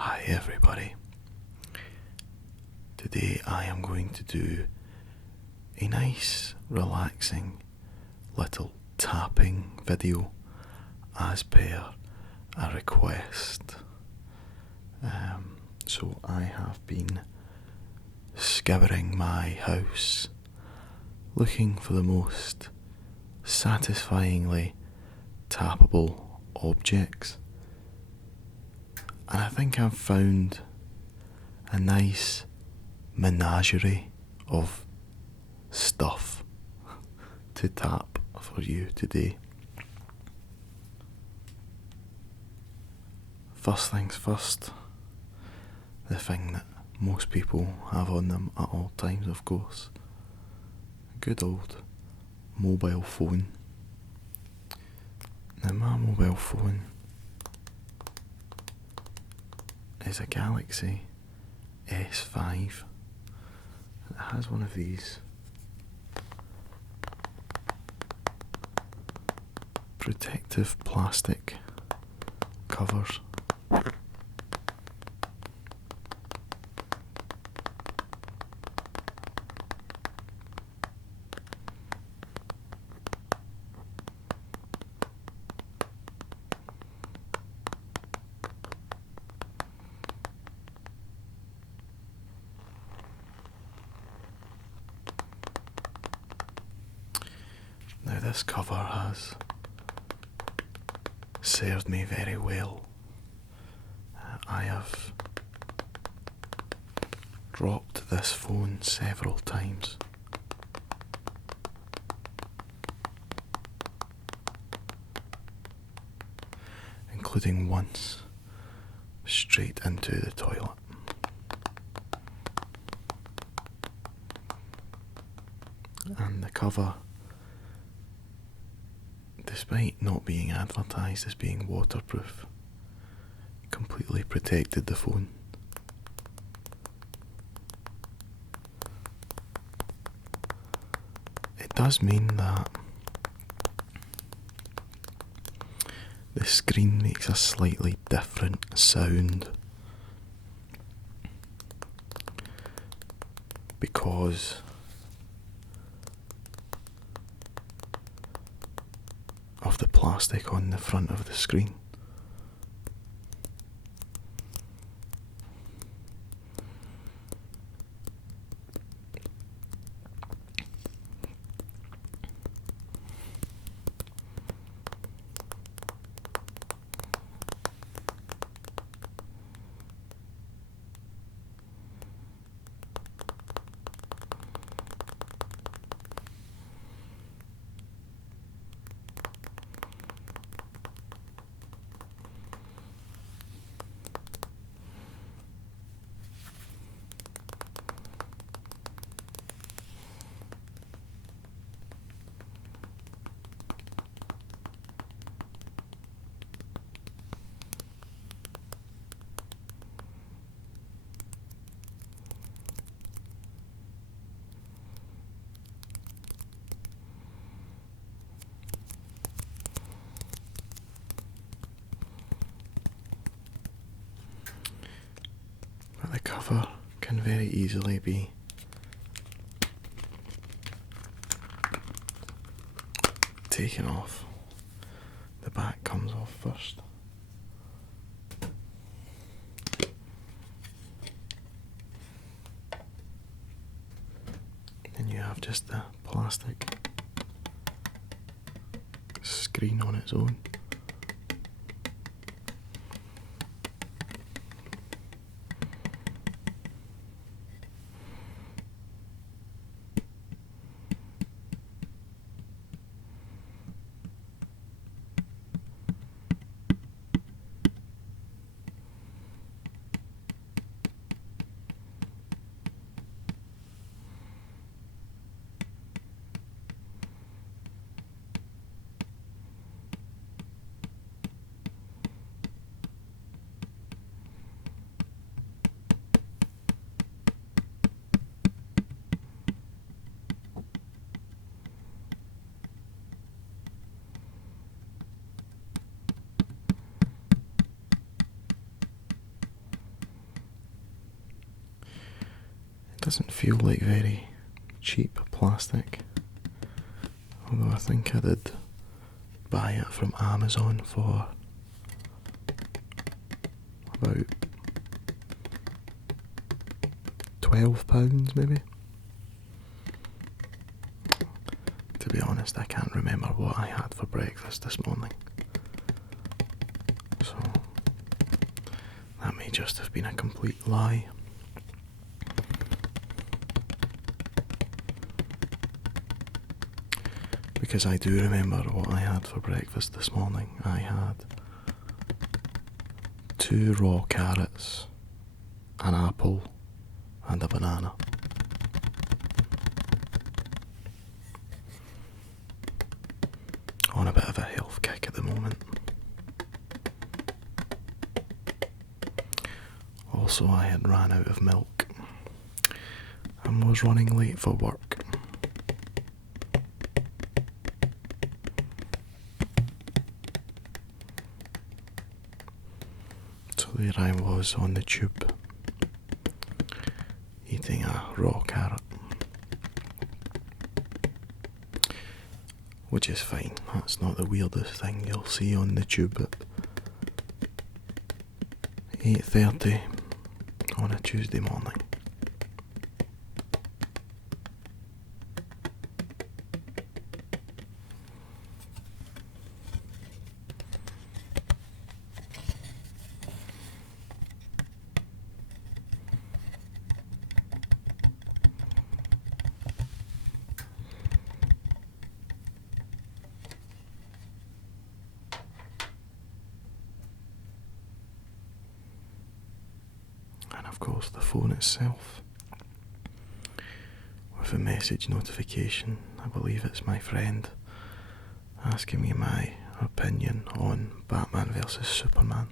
Hi everybody. Today I am going to do a nice, relaxing little tapping video as per a request. So I have been scouring my house looking for the most satisfyingly tappable objects, and I think I've found a nice menagerie of stuff to tap for you today. First things first, the thing that most people have on them at all times, of course, a good old mobile phone. Now my mobile phone is a Galaxy S5. It has one of these protective plastic covers. Now this cover has served me very well. I have dropped this phone several times, including once straight into the toilet. And the cover, despite not being advertised as being waterproof, completely protected the phone. It does mean that the screen makes a slightly different sound because of the plastic on the front of the screen. But the cover can very easily be taken off. The back comes off first. Then you have just the plastic screen on its own. Doesn't feel like very cheap plastic, although I think I did buy it from Amazon for about £12 maybe. To be honest, I can't remember what I had for breakfast this morning, so that may just have been a complete lie. Because I do remember what I had for breakfast this morning. I had 2 raw carrots, an apple, and a banana. On a bit of a health kick at the moment. Also, I had ran out of milk and was running late for work. So there I was on the tube, eating a raw carrot. Which is fine, that's not the weirdest thing you'll see on the tube at 8:30 on a Tuesday morning. And of course the phone itself, with a message notification. I believe it's my friend asking me my opinion on Batman vs Superman,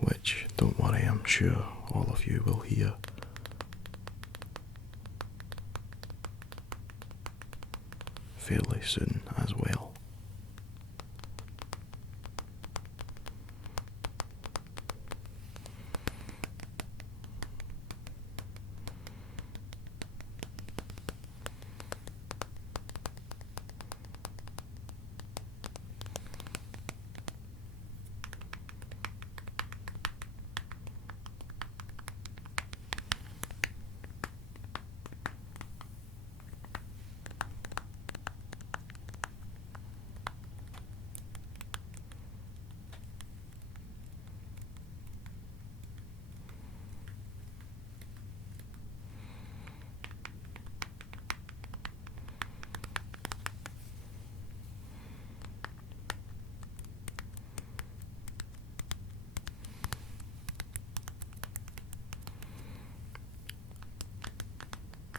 which, don't worry, I'm sure all of you will hear fairly soon as well.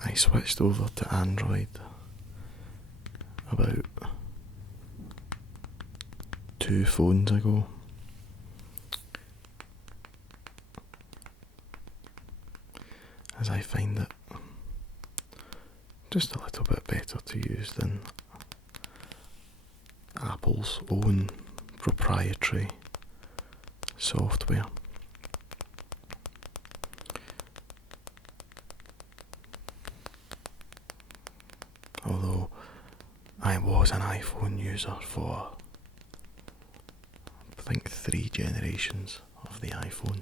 I switched over to Android about 2 phones ago, as I find it just a little bit better to use than Apple's own proprietary software. Although I was an iPhone user for, I think, 3 generations of the iPhone.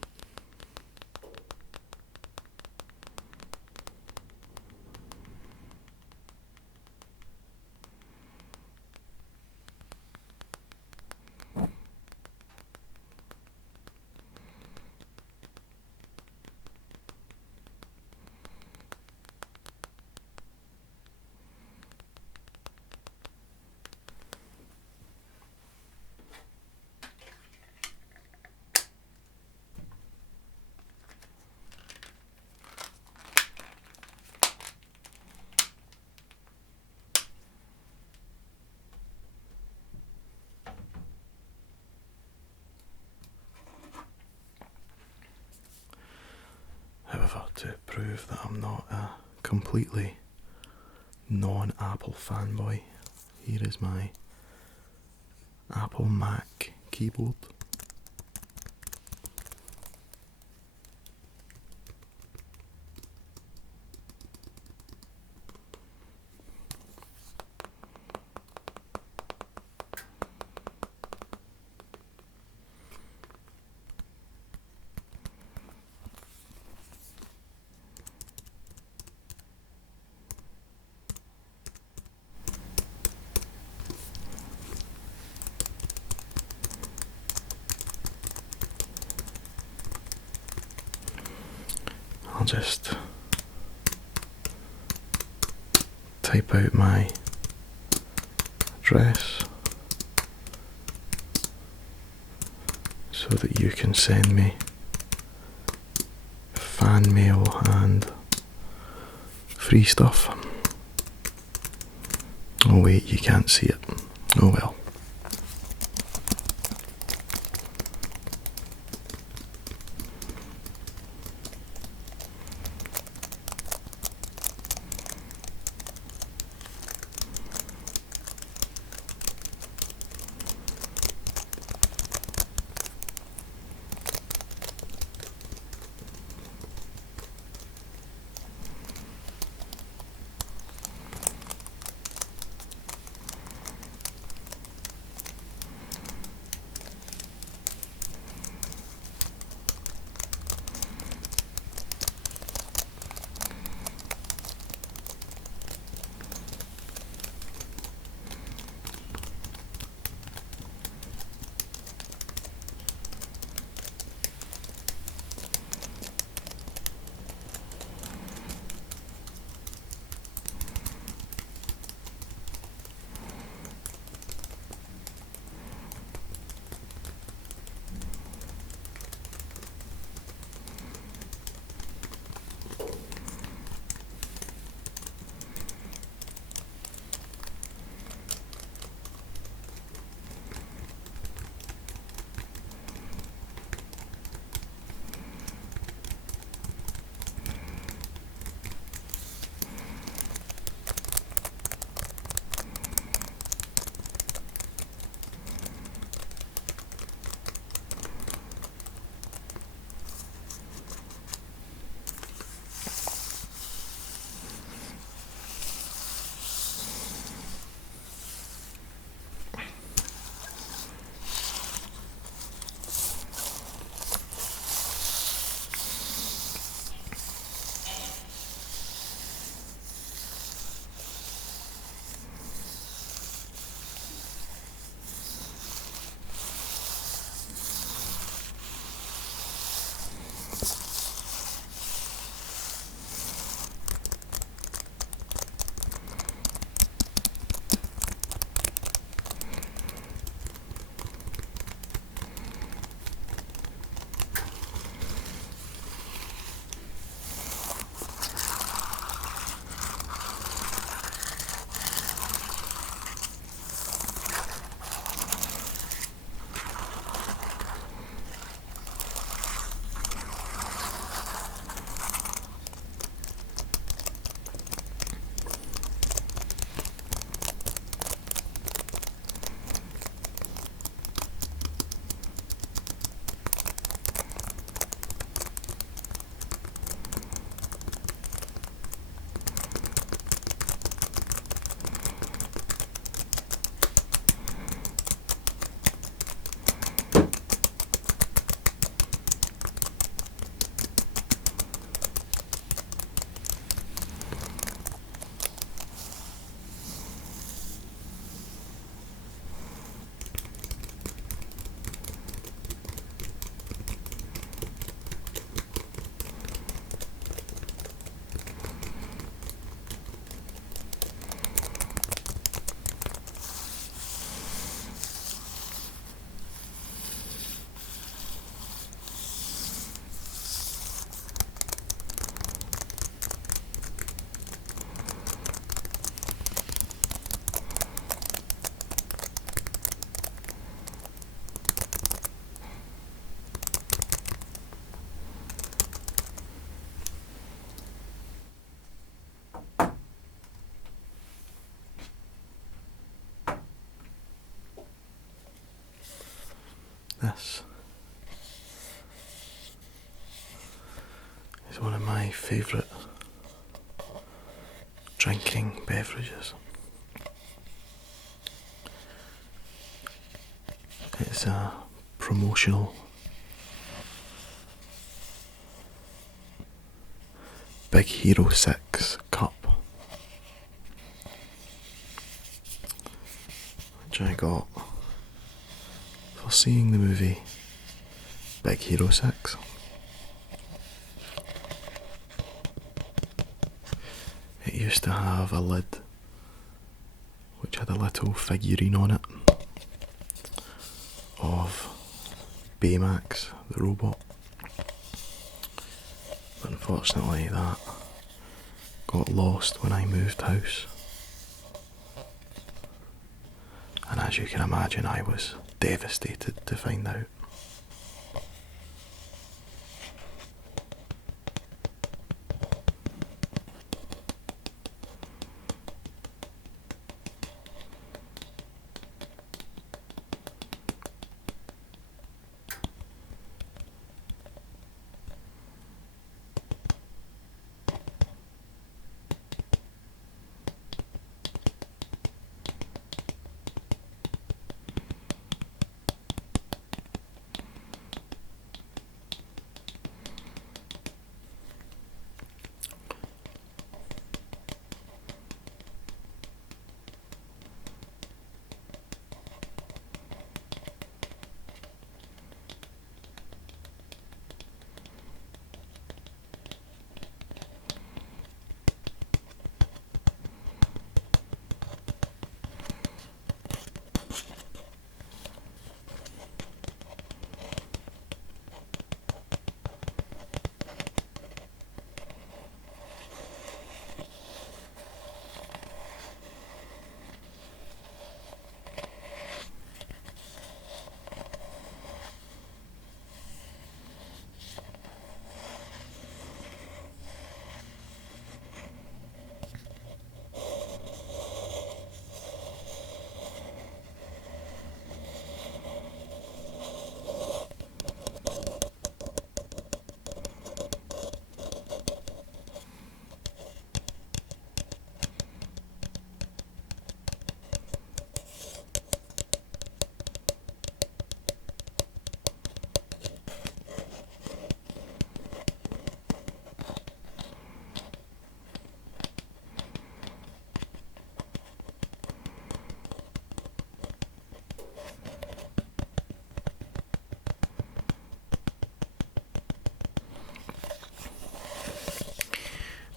However, to prove that I'm not a completely non-Apple fanboy, here is my Apple Mac keyboard. I'll just type out my address so that you can send me fan mail and free stuff. Oh wait, you can't see it. Oh well. This is one of my favourite drinking beverages. It's a promotional Big Hero 6 cup, which I got for seeing the movie Big Hero 6. used to have a lid which had a little figurine on it of Baymax, the robot. But unfortunately that got lost when I moved house. And as you can imagine, I was devastated to find out.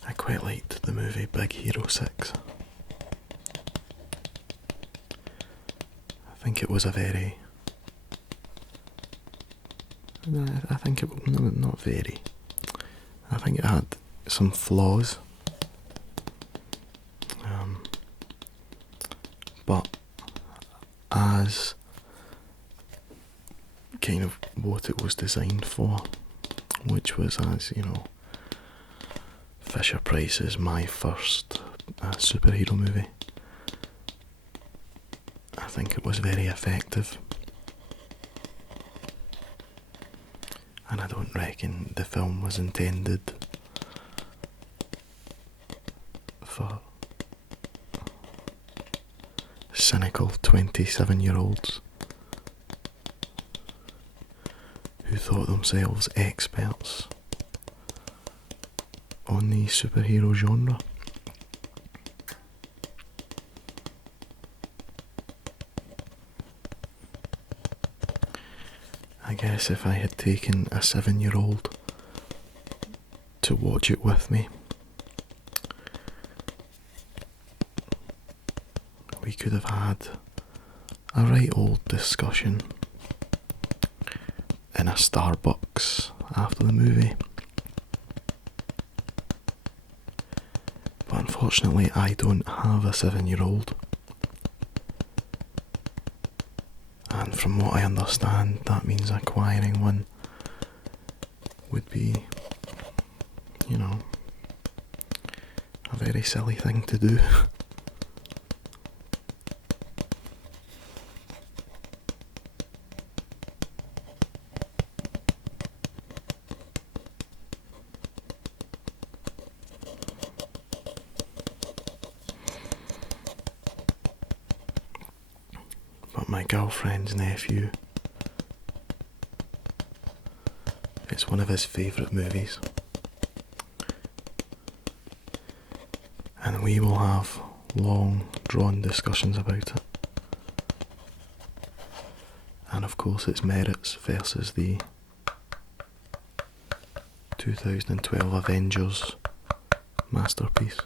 I quite liked the movie Big Hero 6. I think it was a very... I think it... No, not very. I think it had some flaws. But as kind of what it was designed for, which was as, you know, Fisher Price's my first superhero movie, I think it was very effective. And I don't reckon the film was intended for cynical 27-year-olds who thought themselves experts on the superhero genre. I guess if I had taken a 7-year-old to watch it with me, we could have had a right old discussion in a Starbucks after the movie. But unfortunately I don't have a 7-year-old. And from what I understand, that means acquiring one would be, you know, a very silly thing to do. But my girlfriend's nephew, it's one of his favourite movies, and we will have long drawn discussions about it. And of course its merits versus the 2012 Avengers masterpiece.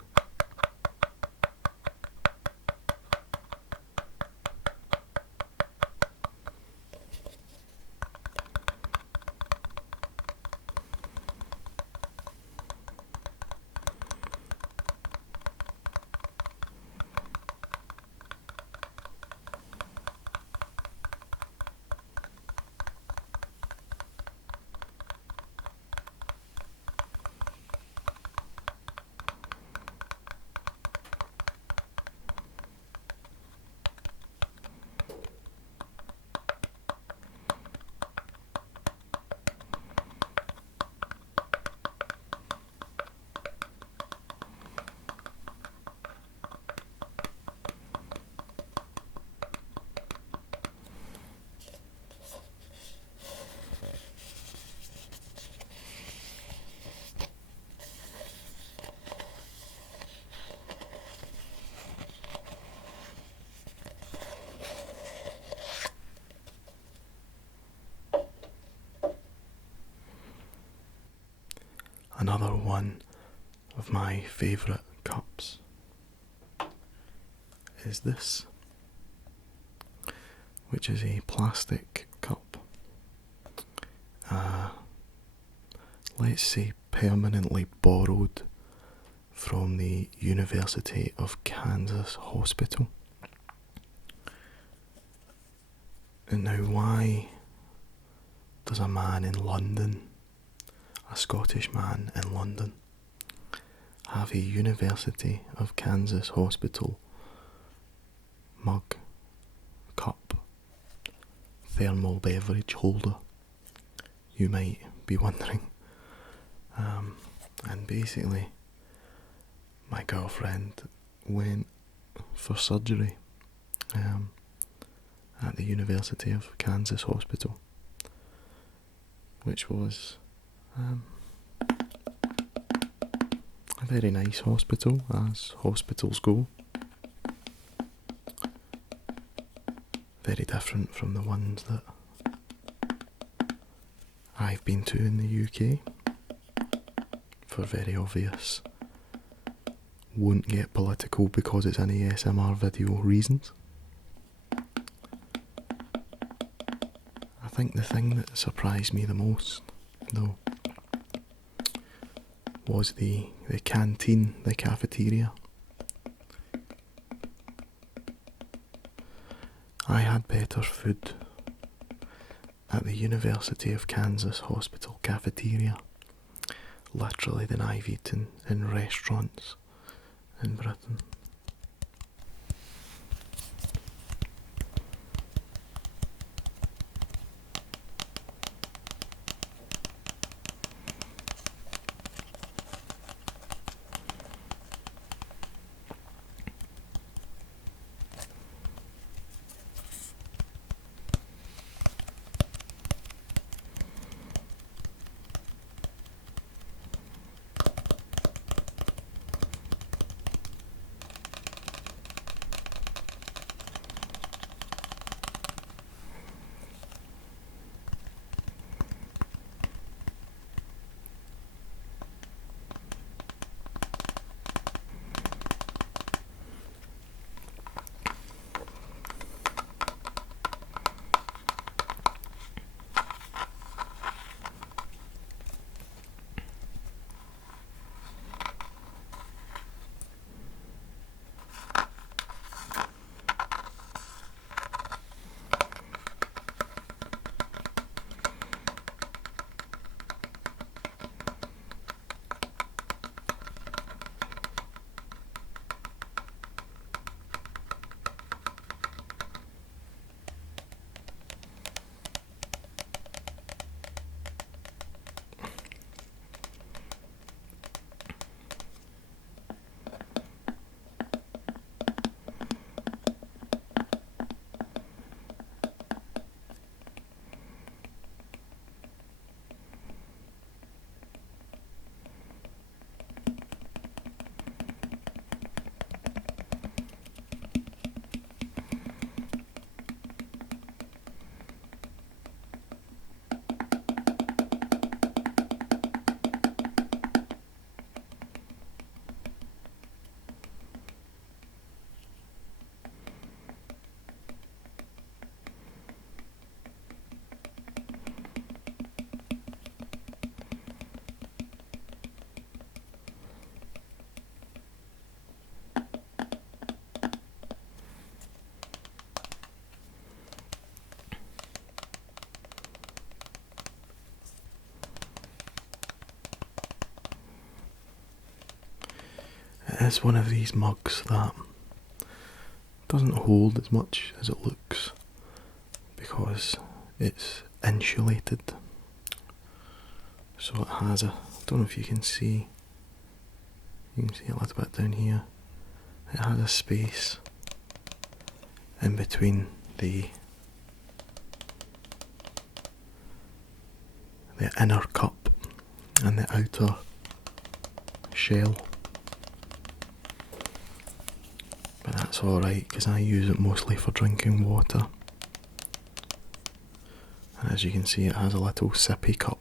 another one of my favourite cups is this, which is a plastic cup. Let's say permanently borrowed from the University of Kansas Hospital. And now, why does a man in London, a Scottish man in London, have a University of Kansas Hospital mug, cup, thermal beverage holder? You might be wondering. And basically, my girlfriend went for surgery at the University of Kansas Hospital, which was a very nice hospital, as hospitals go. Very different from the ones that I've been to in the UK, for very obvious, won't get political because it's an ASMR video reasons. I think the thing that surprised me the most, though, was the canteen, the cafeteria. I had better food at the University of Kansas Hospital cafeteria, literally, than I've eaten in restaurants in Britain. It is one of these mugs that doesn't hold as much as it looks because it's insulated. So it has a, don't know if you can see a little bit down here. It has a space in between the inner cup and the outer shell. But that's alright because I use it mostly for drinking water. And as you can see, it has a little sippy cup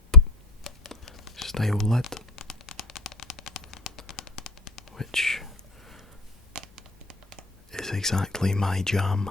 style lid. which is exactly my jam.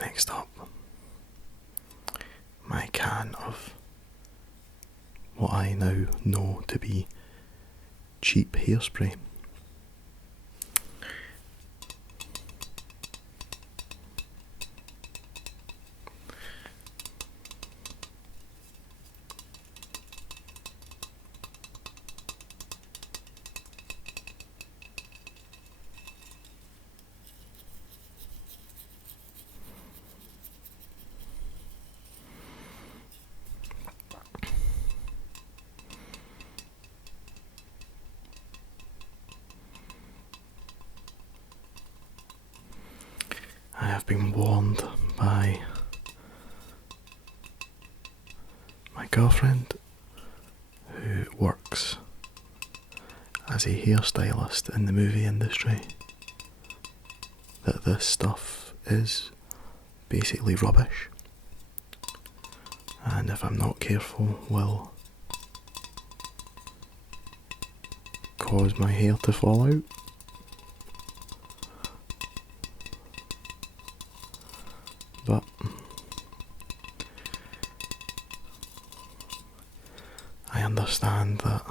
Next up, my can of what I now know to be cheap hairspray. I have been warned by my girlfriend, who works as a hairstylist in the movie industry, that this stuff is basically rubbish, and if I'm not careful will cause my hair to fall out. But I understand that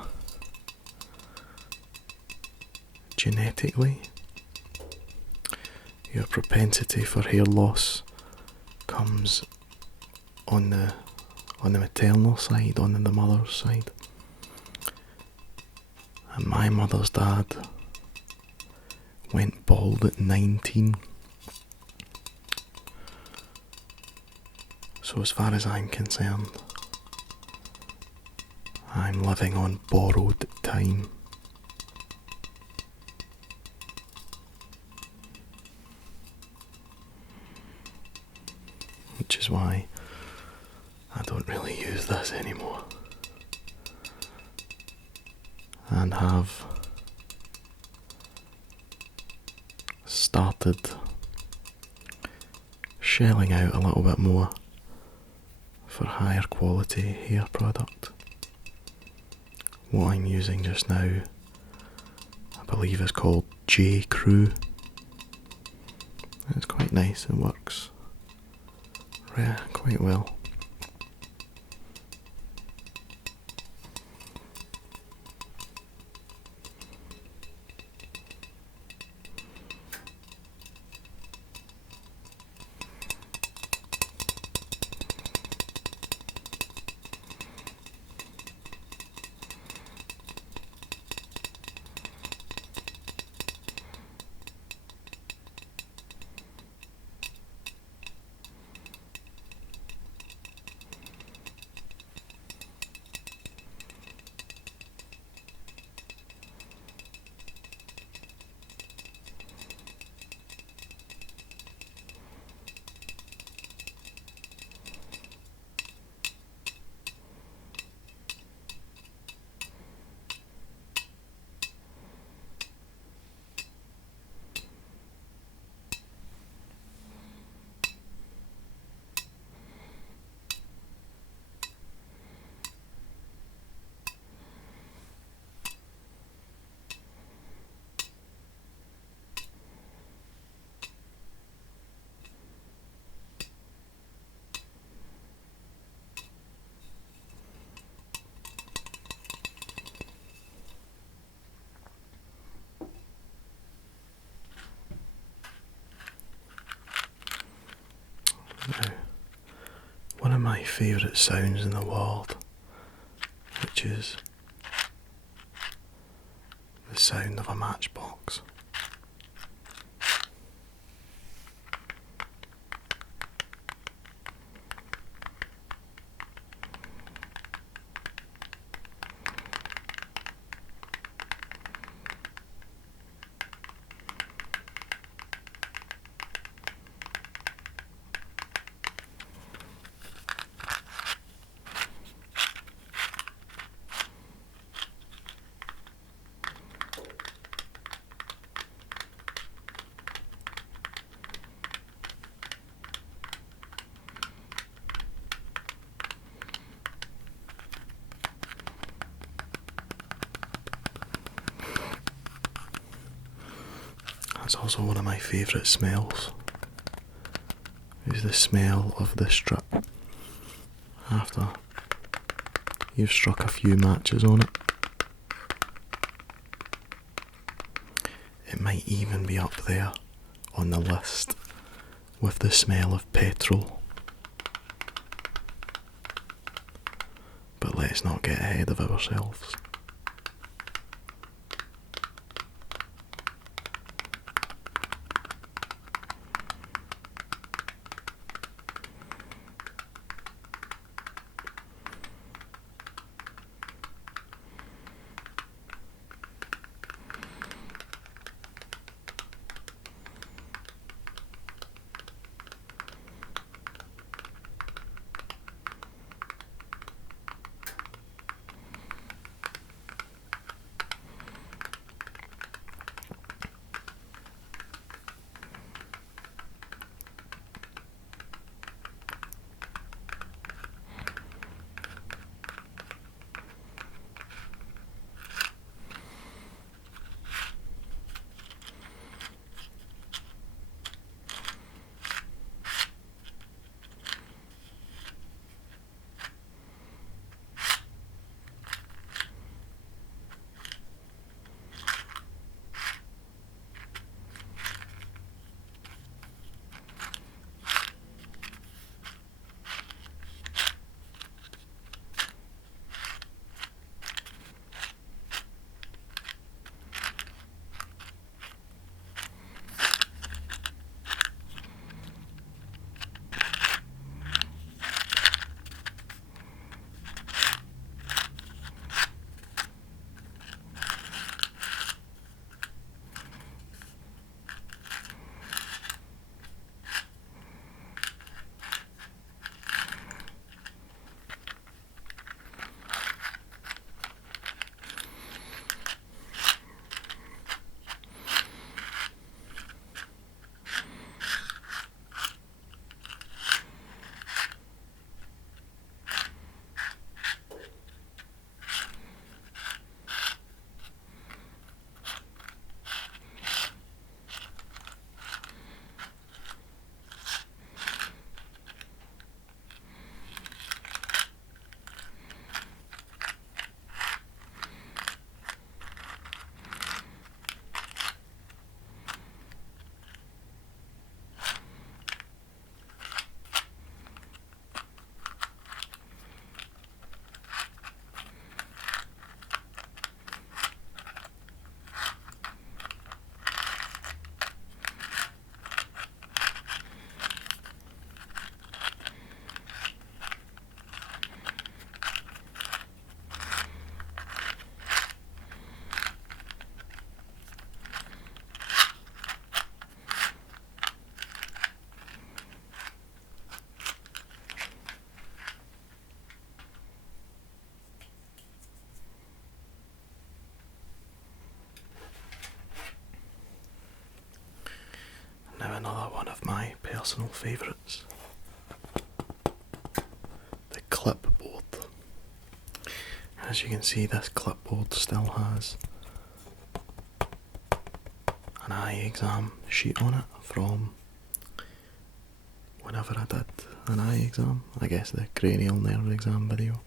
genetically your propensity for hair loss comes on the maternal side, on the mother's side. And my mother's dad went bald at 19. So as far as I'm concerned, I'm living on borrowed time. Which is why I don't really use this anymore. And have started shelling out a little bit more for higher quality hair product. What I'm using just now, I believe, is called J. Crew. It's quite nice, it works quite well. favourite sounds in the world, which is the sound of a matchbox. That's also one of my favourite smells, is the smell of the strip after you've struck a few matches on it. It might even be up there on the list with the smell of petrol. But let's not get ahead of ourselves. Now another one of my personal favourites, the Clipboard. As you can see, this Clipboard still has an eye exam sheet on it from whenever I did an eye exam, I guess the cranial nerve exam video.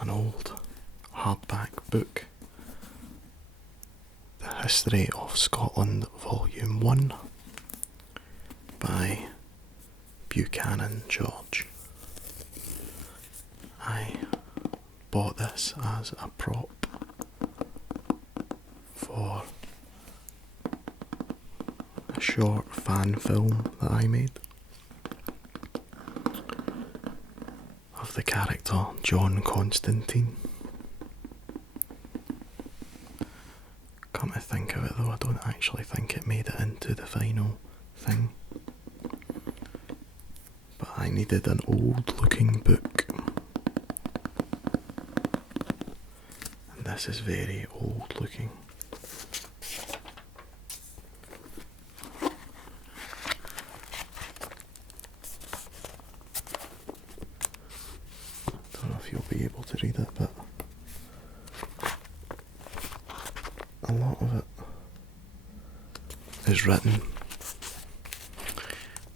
an old hardback book, The History of Scotland Volume 1 by Buchanan George. I bought this as a prop for a short fan film that I made of the character John Constantine. Come to think of it though, I don't actually think it made it into the final thing. But I needed an old looking book. And this is very old looking. Don't know if you'll be able to read it, but a lot of it is written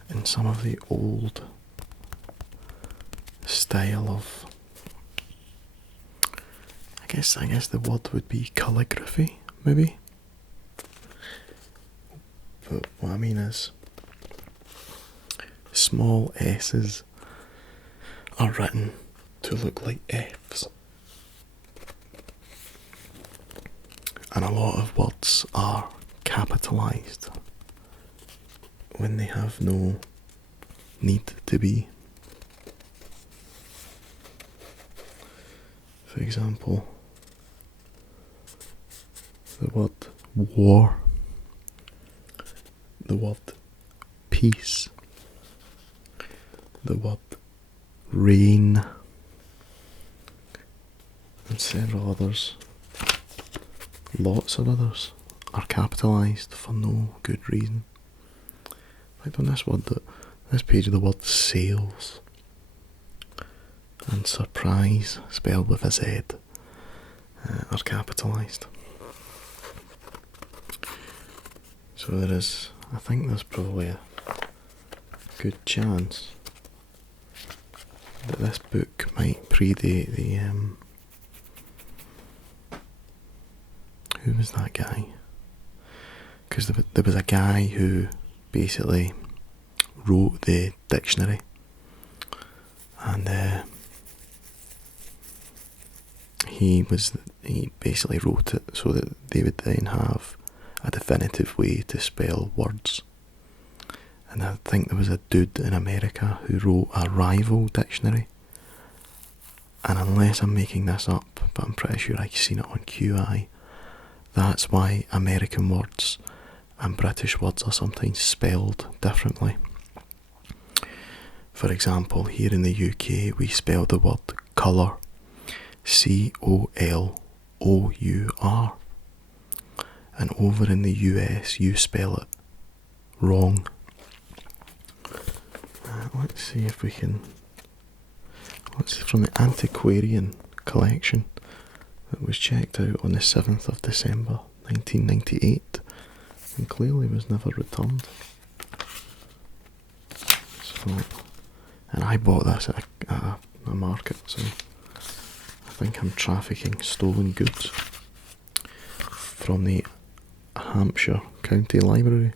in some of the old style of, I guess the word would be calligraphy, maybe. But what I mean is, small S's are written to look like F's. And a lot of words are capitalised when they have no need to be. For example, the word war, the word peace, the word rain, and several others, lots of others, are capitalised for no good reason. Like on this page, the word sales and surprise, spelled with a Z, are capitalised. So I think there's probably a good chance that this book might predate the, who was that guy? Because there was a guy who basically wrote the dictionary, and he basically wrote it so that they would then have a definitive way to spell words. And I think there was a dude in America who wrote a rival dictionary, and unless I'm making this up, but I'm pretty sure I've seen it on QI, that's why American words and British words are sometimes spelled differently. For example, here in the UK we spell the word colour COLOUR, and over in the US you spell it wrong. Let's see if we can. Let's see, from the Antiquarian collection that was checked out on the 7th of December 1998 and clearly was never returned. So, and I bought this at a market, so I think I'm trafficking stolen goods from the Hampshire County Library.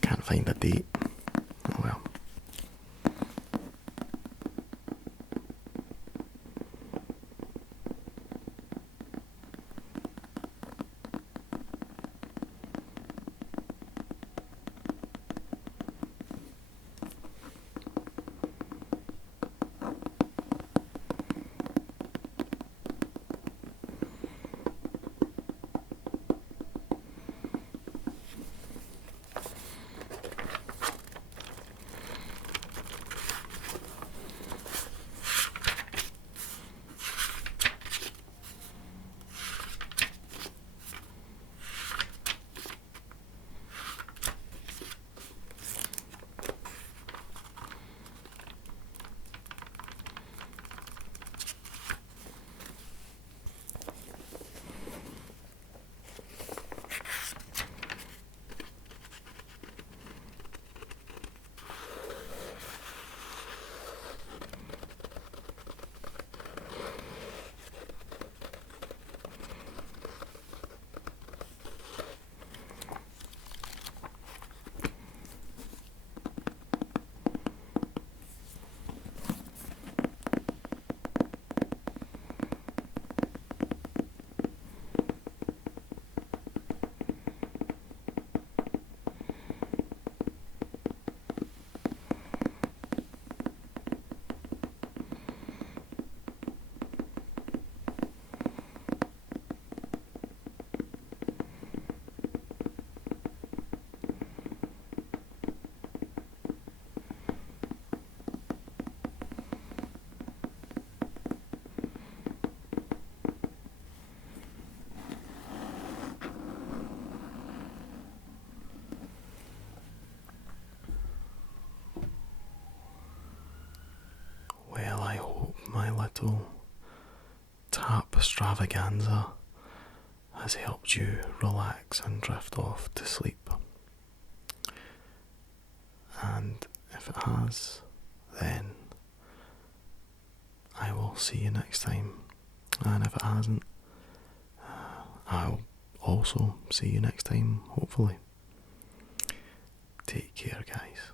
Can't find a date. Oh well. little Tap-Stravaganza has helped you relax and drift off to sleep. And if it has, then I will see you next time. And if it hasn't, I'll also see you next time, hopefully. Take care, guys.